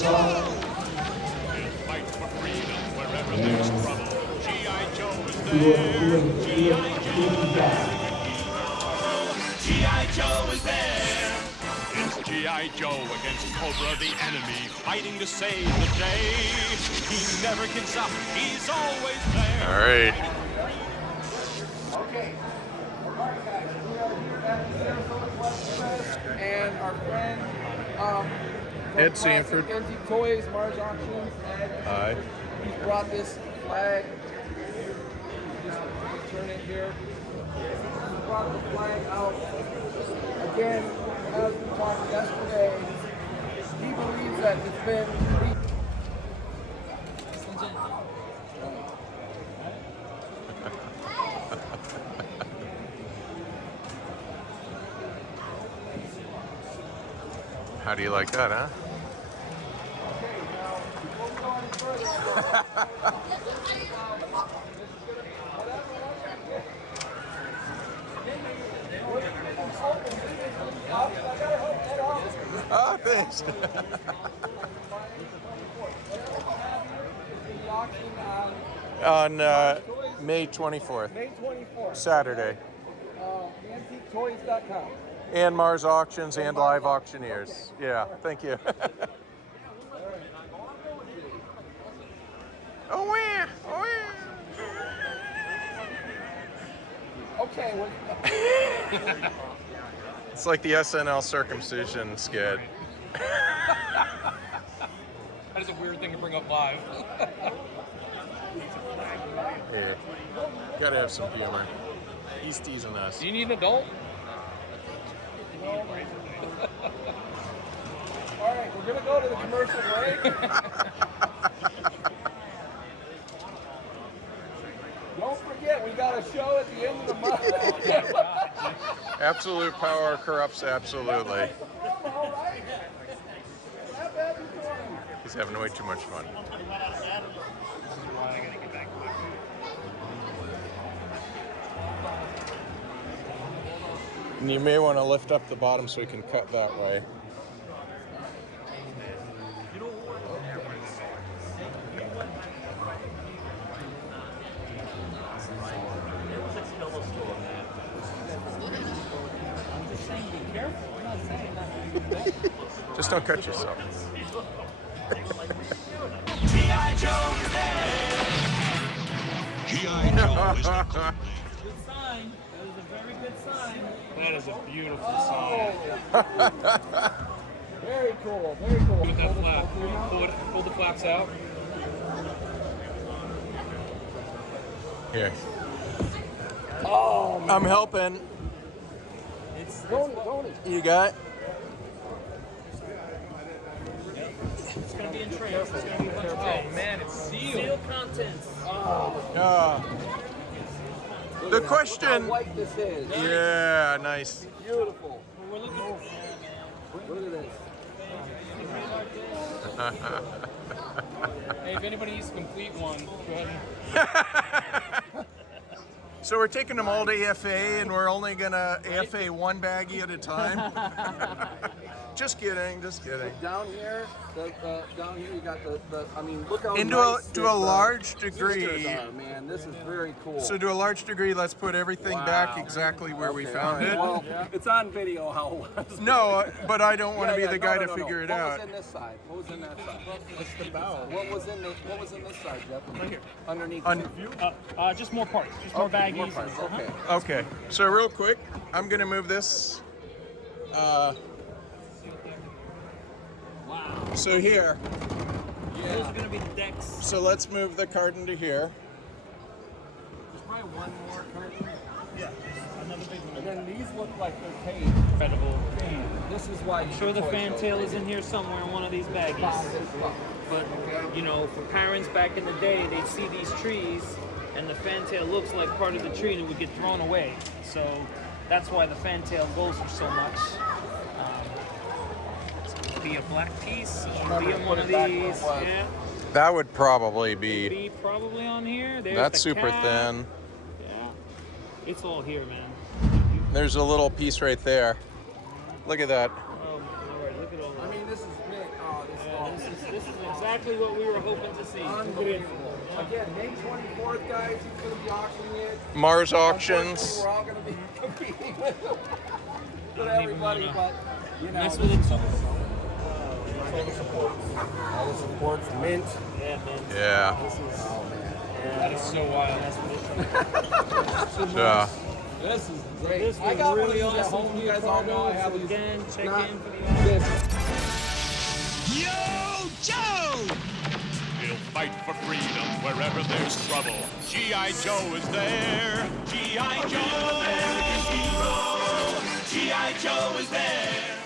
Fight for freedom wherever there's trouble. G.I. Joe is there. G.I. Joe is there. It's G.I. Joe against Cobra, the enemy, fighting to save the day. He never gives up. He's always there. All right. Okay. All right, guys. We are here at the Sarasota USS, and our friend Ed Sandford. Antique Toys, Mars Auctions. Hi. He brought this flag. Just turn it here. He brought the flag out. Again, as we talked yesterday, he believes that it's been How do you like that, huh? okay. Now, before we go any further, Oh, thanks. On May 24th, May 24th. Saturday. AntiqueToys.com. And Mars Auctions and Live Auctioneers. Yeah, thank you. Oh, yeah. Oh, yeah. Okay, well, It's like the SNL circumcision skit. That is a weird thing to bring up live. Yeah. Gotta have some humor. He's teasing us. Do you need an adult? all right, we're gonna go to the commercial break. Don't forget, we got a show at the end of the month. Absolute power corrupts absolutely. All right. Have that fun. He's having way too much fun. And you may want to lift up the bottom so we can cut that way. Just don't cut yourself. G.I. Joe is there. G.I. Joe is the Good sign. That is a very good sign. That is a beautiful sign. Very cool, very cool. With that flap. Pull the flaps out. Here. Oh, man. I'm helping. Tony. You got? It's going to be in trays. It's going to be a bunch of trays. Oh man, it's sealed. Sealed contents. The question. Look how white this is. Yeah, nice. Beautiful. We're looking Look at this. Hey, if anybody needs a complete one, go ahead and... So we're taking them all to AFA, and we're only gonna AFA one baggie at a time. Just kidding, just kidding. Down here, down here you got the I mean, look how And nice to a large degree, stickers are, man. This is very cool. so to a large degree, let's put everything back exactly where we found it. Well, it's on video how it was. No, but I don't want to be the guy no, to figure it what out. What was in this side? What was in that side? What's the bow? What was in this side, Jeff? Right here. Underneath. Just more parts. Just more baggies. More parts. Okay. Okay, so real quick, I'm gonna move this. Wow. So here, Those are going to be the decks. so let's move the carton to here. There's probably one more carton. Yeah. Another big one. And then these look like they're taped. Incredible. This is why. I'm sure the fantail is in here somewhere in one of these baggies. But, you know, for parents back in the day, they'd see these trees and the fantail looks like part of the tree and it would get thrown away. So that's why the fantail goes for so much. Be a black piece, or be on one of these. Yeah. That would probably be. Be probably on here. There's That's the super cap. thin. Yeah. It's all here, man. There's a little piece right there. Look at that. Oh my lord, look at all that. I mean, this is big. Oh, this is This is exactly what we were hoping to see. Unbelievable. Again, May 24th, guys, he's going to be auctioning it. Mars auctions. Unfortunately, we're all going to be competing with everybody, but, you know. Mess with it too. All the supports, mint. Yeah, man. Yeah. That is so wild. Yeah. This is great. This I was got one of really these at awesome. home. You guys all know I have these. Again, check Not in for the this. Yo, Joe! He'll fight for freedom wherever there's trouble. G.I. Joe is there. G.I. Joe, American hero. G.I. Joe is there.